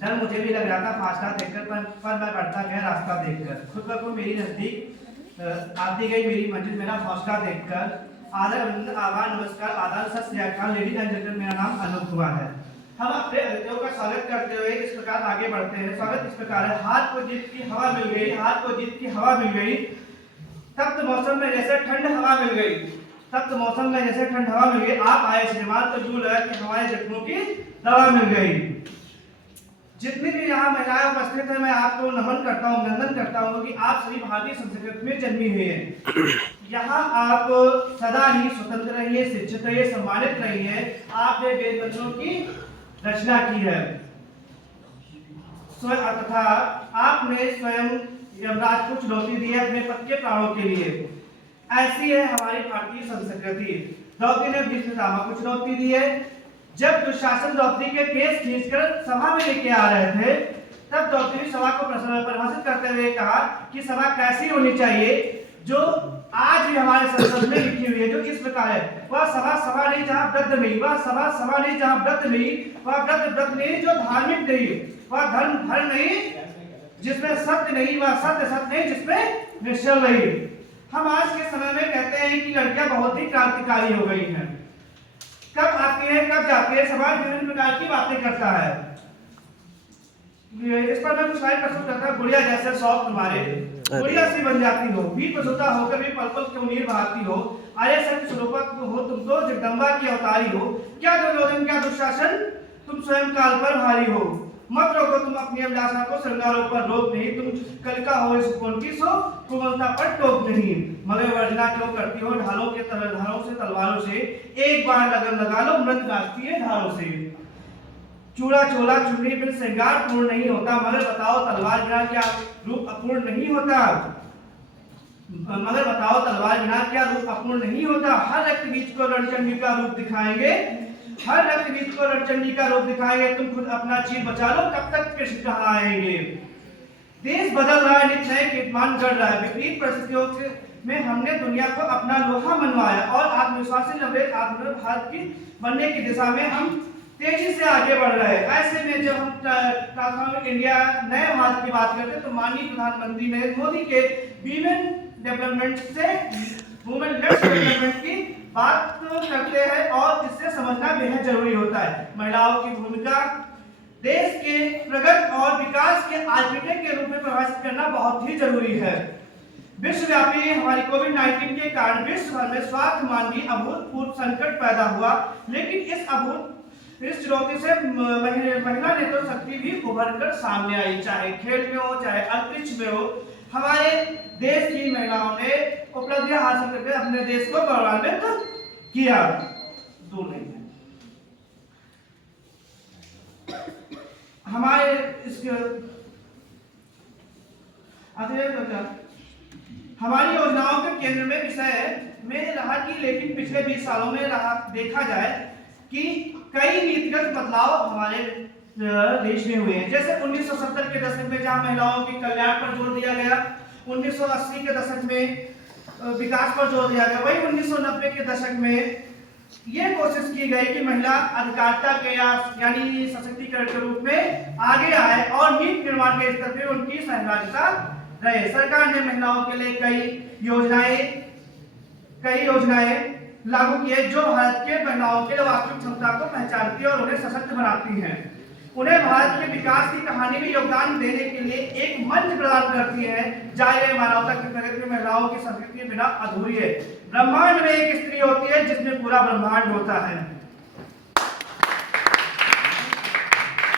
डर मुझे भी लग रहा था फासला देखकर, पर मैं बढ़ता गया रास्ता देखकर। खुद ब खुद मेरी नजदीक आती गई मेरी मंजिल मेरा हौसला देखकर। आदर आभार नमस्कार आदाब सत श्री अकाल लेडीज एंड जेंटलमैन, मेरा नाम अनूप कुमार है। हम अपने अतिथियों का स्वागत करते हुए इस प्रकार आगे बढ़ते हैं। स्वागत इस प्रकार है। हाथ को जीत की हवा मिल गई, हाथ को जीत की हवा मिल गई, तप्त मौसम में जैसे ठंड हवा मिल गई, तप्त मौसम में जैसे ठंड हवा मिल गई। आप आए श्रीमान तो यूं लगा कि हमारे जख्मों की दवा मिल गई। जितनी भी यहाँ महिलाएं उपस्थित हैं, मैं आपको नमन करता हूँ, अभिनंदन करता हूँ कि आप सभी भारतीय संस्कृति में जन्मी हुई हैं। यहाँ आप सदा ही स्वतंत्र रहिए, शिक्षित रहिए, सम्मानित रहिए। आपने वेद मंत्रों की रचना की है तथा आपने स्वयं यमराज को चुनौती दी है अपने पद के प्राणों के लिए। ऐसी है हमारी भारतीय संस्कृति। द्रौपदी ने भीष्म पितामह को चुनौती दी है। जब दुशासन द्रौपदी के केस खींचकर सभा में लेके आ रहे थे, तब द्रौपदी ने सभा को परिभाषित करते हुए कहा कि सभा कैसी होनी चाहिए, जो आज भी हमारे संसद में लिखी हुई है, जो इस प्रकार है। वह सभा नहीं जहाँ वृद्ध नहीं, वह सभा नहीं जहाँ वृद्ध नहीं, वह वृद्ध नहीं जो धार्मिक नहीं, वह धर्म नहीं जिसमें सत्य नहीं, वह सत्य नहीं जिसमें निश्चल नहीं। हम आज के समय में कहते हैं कि लड़कियां बहुत ही क्रांतिकारी हो गई हैं। कब आती है कब जाती है, समाज विभिन्न प्रकार की बातें करता है। इस पर मैं कुछ स्लाइड प्रस्तुत करता हूं। गुड़िया जैसे शौक तुम्हारे, गुड़िया सी बन जाती हो, भी प्रसूता होकर भी पल पल क्यों नीर बहाती हो। अरे सत्य स्वरूपा हो तुम तो, जगदम्बा की अवतारी हो। क्या दुर्योधन क्या दुशासन, तुम स्वयं काल पर भारी हो। मत रोको तुम अपनी अभिलाषा को, श्रृंगारों पर रोक नहीं। तुम कलिका हो इस कौनकी सो, कोमलता पर टोक नहीं। मगर वर्जना क्यों करती हो ढालों के धारों से, तलवारों से। एक बार लगन लगा लो, मृत गाजती है धारों से। चूड़ा चोला चुन्नी बिन श्रृंगार पूर्ण नहीं होता। मगर बताओ तलवार बिना क्या रूप अपूर्ण नहीं होता। मगर बताओ तलवार बिना क्या रूप अपूर्ण नहीं होता। हर रक्त बीज को रणचंडी का रूप दिखाएंगे, हर रक्त बीज को रणचंडी का रूप दिखाएंगे। तुम खुद अपना चीर बचा लो, कब तक कृष्ण कहलाएंगे। देश बदल रहा है, नित नए कीर्तिमान गढ़ रहा है। विपरीत परिस्थितियों में हमने दुनिया को अपना लोहा मनवाया और आत्मविश्वास से नवरे आत्मनिर्भर भारत की बनने की दिशा में हम तेजी से आगे बढ़ रहे हैं। ऐसे में जब हम ट्रांसफॉर्मिंग इंडिया नए भारत की बात करते हैं, तो माननीय प्रधानमंत्री नरेंद्र मोदी के वीमेन डेवलपमेंट से वुमेन लेड डेवलपमेंट की बात करते हैं और इससे समझना बेहद जरूरी होता है। महिलाओं की भूमिका देश के प्रगति और विकास के आर्किटेक्ट के रूप में परिभाषित करना बहुत ही जरूरी है। विश्वव्यापी हमारी कोविड-19 के कारण विश्व भर में स्वास्थ्य मानवीय अभूतपूर्व संकट पैदा हुआ, लेकिन इस चुनौती से महिला नेतृत्व शक्ति भी उभर कर सामने आई। चाहे खेल में हो, चाहे अंतरिक्ष में हो, हमारे देश की महिलाओं ने उपलब्धियां हासिल करके अपने देश को गौरवान्वित किया। दूर नहीं है हमारे हमारी योजनाओं के केंद्र में विषय में रहा कि, लेकिन पिछले 20 सालों में देखा जाए कि कई नीतिगत बदलाव हमारे देश में हुए हैं। जैसे 1970 के दशक में जहां महिलाओं के कल्याण पर जोर दिया गया, 1980 के दशक में विकास पर जोर दिया गया, वही 1990 के दशक में ये कोशिश की गई कि महिला अधिकारिता के यानी सशक्तिकरण के रूप में आगे आए और नीति निर्माण के स्तर पर उनकी सहभागिता रहे। सरकार ने महिलाओं के लिए कई योजनाएं लागू किए जो भारत के महिलाओं के वास्तविक क्षमता को पहचानती है और उन्हें सशक्त बनाती हैं। उन्हें भारत के विकास की कहानी में योगदान देने के लिए एक मंच प्रदान करती है, जहाँ यह मानवता की प्रगति में महिलाओं की संस्कृति के बिना अधूरी है। ब्रह्मांड में एक स्त्री होती है जिसमें पूरा ब्रह्मांड होता है।